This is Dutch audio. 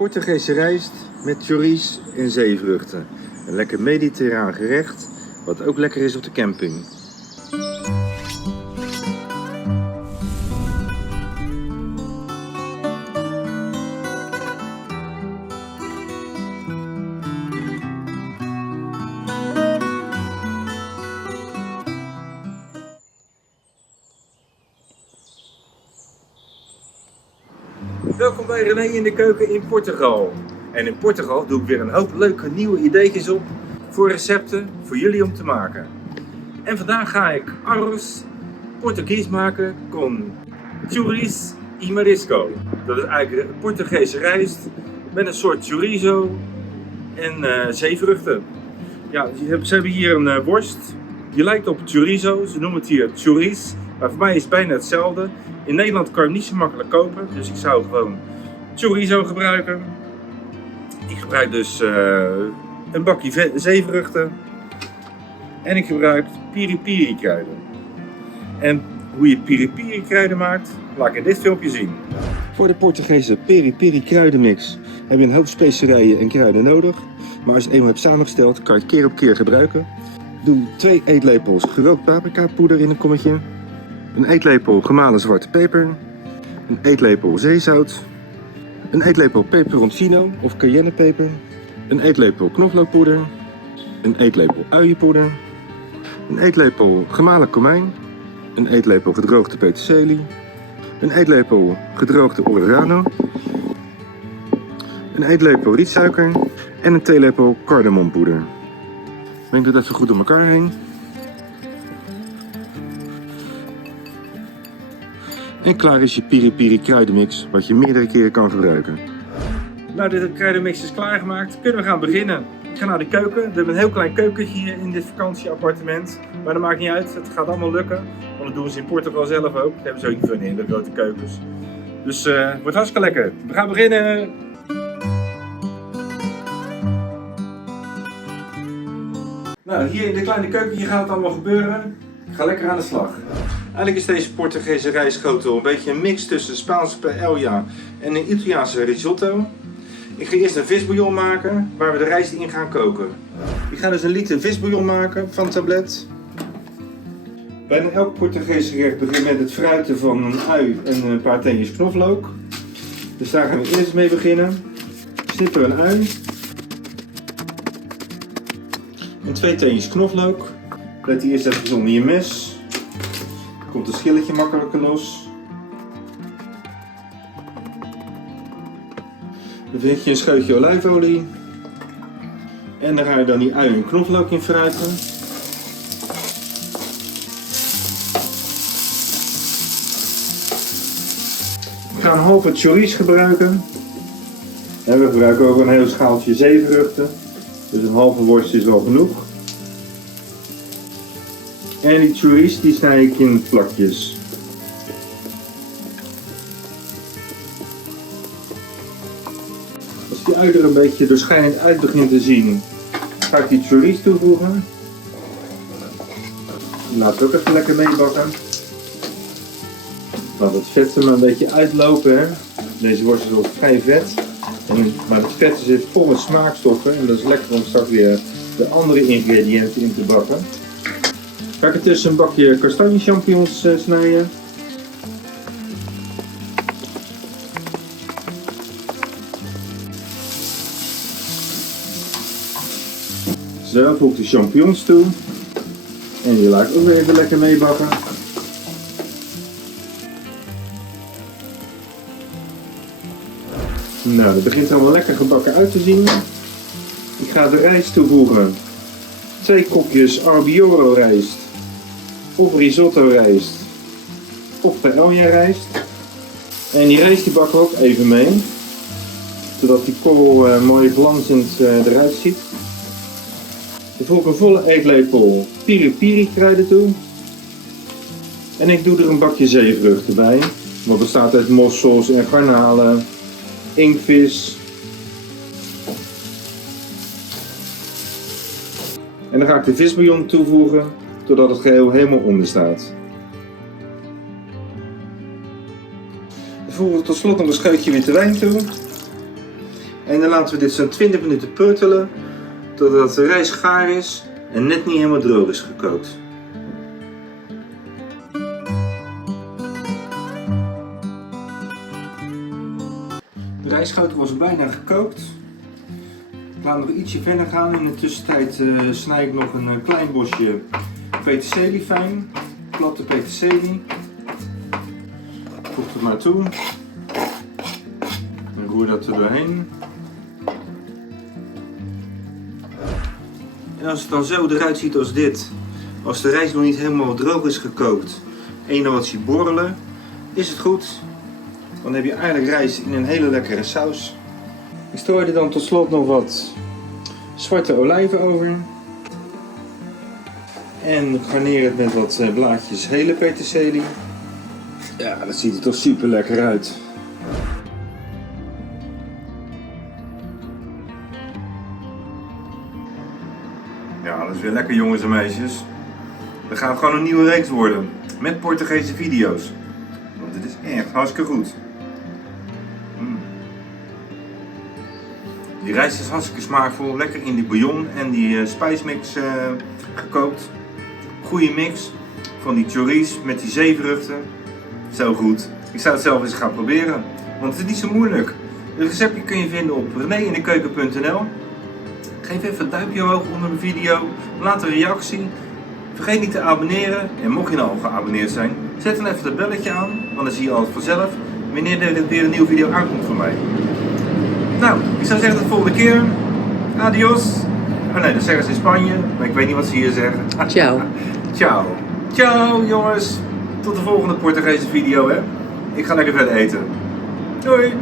Portugese rijst met chorizo en zeevruchten. Een lekker mediterraan gerecht, wat ook lekker is op de camping. Welkom bij René in de keuken in Portugal. En in Portugal doe ik weer een hoop leuke nieuwe ideetjes op voor recepten voor jullie om te maken. En vandaag ga ik arroz Portugues maken con chorizo e marisco. Dat is eigenlijk Portugese rijst met een soort chorizo en zeevruchten. Ja, ze hebben hier een worst. Die lijkt op chorizo, ze noemen het hier chorizo. Maar voor mij is het bijna hetzelfde. In Nederland kan je hem niet zo makkelijk kopen, dus ik zou gewoon chorizo gebruiken. Ik gebruik dus een bakje zeevruchten. En ik gebruik piri-piri kruiden. En hoe je piri-piri kruiden maakt, laat ik in dit filmpje zien. Voor de Portugese piri-piri kruidenmix heb je een hoop specerijen en kruiden nodig. Maar als je het eenmaal hebt samengesteld, kan je het keer op keer gebruiken. Doe 2 eetlepels gerookt paprika poeder in een kommetje. Een eetlepel gemalen zwarte peper, een eetlepel zeezout, een eetlepel peperoncino of cayennepeper, een eetlepel knoflookpoeder, een eetlepel uienpoeder, een eetlepel gemalen komijn, een eetlepel gedroogde peterselie, een eetlepel gedroogde oregano, een eetlepel rietsuiker en een theelepel cardamompoeder. Meng dat even goed door elkaar heen. En klaar is je piri-piri kruidenmix, wat je meerdere keren kan gebruiken. Nou, de kruidenmix is klaargemaakt. Kunnen we gaan beginnen. Ik ga naar de keuken. We hebben een heel klein keukentje hier in dit vakantieappartement. Maar dat maakt niet uit. Het gaat allemaal lukken. Want dat doen ze in Portugal zelf ook. Dat hebben ze ook niet veel in de grote keukens. Dus het wordt hartstikke lekker. We gaan beginnen. Nou, hier in dit kleine keukentje gaat het allemaal gebeuren. Ik ga lekker aan de slag. Eigenlijk is deze Portugese rijstschotel een beetje een mix tussen Spaanse paella en een Italiaanse risotto. Ik ga eerst een visbouillon maken waar we de rijst in gaan koken. Ik ga dus een liter visbouillon maken van tablet. Bijna elk Portugese gerecht begint met het fruiten van een ui en een paar teentjes knoflook. Dus daar gaan we eerst mee beginnen. Snipper een ui. En 2 teentjes knoflook. Let die eerst even zonder je mes. Komt het schilletje makkelijker los. Dan vind je een scheutje olijfolie. En dan ga je dan die ui en knoflook in fruiten. Ik ga een halve chorizo gebruiken. En we gebruiken ook een heel schaaltje zeevruchten. Dus een halve worst is wel genoeg. En die chorizo die snij ik in plakjes. Als die ui er een beetje doorschijnend uit begint te zien, ga ik die chorizo toevoegen. Die laat het ook even lekker meebakken. Laat het vet er maar een beetje uitlopen. Hè. Deze worst is al vrij vet. Maar het vet zit vol met smaakstoffen en dat is lekker om straks weer de andere ingrediënten in te bakken. Ga ik ertussen een bakje kastanje champignons snijden. Zo, voeg de champignons toe. En die laat ik ook weer even lekker meebakken. Nou, dat begint allemaal lekker gebakken uit te zien. Ik ga de rijst toevoegen. 2 kopjes arborio rijst. Of risotto rijst. Of paella rijst. En die rijst die bakken we ook even mee. Zodat die korrel mooi glanzend eruit ziet. Dan voeg ik een volle eetlepel piri-piri kruiden toe. En ik doe er een bakje zeevruchten bij. Wat bestaat uit mossels en garnalen. Inktvis. En dan ga ik de visbouillon toevoegen totdat het geheel helemaal onder staat. Dan voegen we tot slot nog een scheutje witte wijn toe. En dan laten we dit zo'n 20 minuten pruttelen totdat de rijst gaar is en net niet helemaal droog is gekookt. De rijstschouder was bijna gekookt. Ik laat nog ietsje verder gaan. In de tussentijd snij ik nog een klein bosje peterselie fijn. Platte peterselie. Voeg het maar toe. En roer dat er doorheen. En als het dan zo eruit ziet als dit, als de rijst nog niet helemaal droog is gekookt en je nog wat ziet borrelen, is het goed. Dan heb je eigenlijk rijst in een hele lekkere saus. Ik strooi er dan tot slot nog wat zwarte olijven over. En garneer het met wat blaadjes hele peterselie. Ja, dat ziet er toch super lekker uit. Ja, dat is weer lekker jongens en meisjes. Dat gaat gewoon een nieuwe reeks worden. Met Portugese video's. Want dit is echt hartstikke goed. Die rijst is hartstikke smaakvol. Lekker in die bouillon en die spijsmix gekookt. Goeie mix van die chorizo met die zeevruchten. Zo goed. Ik zou het zelf eens gaan proberen. Want het is niet zo moeilijk. Het receptje kun je vinden op reneindekeuken.nl. Geef even een duimpje omhoog onder de video. Laat een reactie. Vergeet niet te abonneren. En mocht je nou al geabonneerd zijn, zet dan even dat belletje aan. Want dan zie je altijd vanzelf wanneer er weer een nieuwe video aankomt van mij. Nou, ik zou zeggen tot de volgende keer. Adios. Oh nee, dat zeggen ze in Spanje. Maar ik weet niet wat ze hier zeggen. Ciao. Ciao. Ciao jongens. Tot de volgende Portugese video hè. Ik ga lekker verder eten. Doei.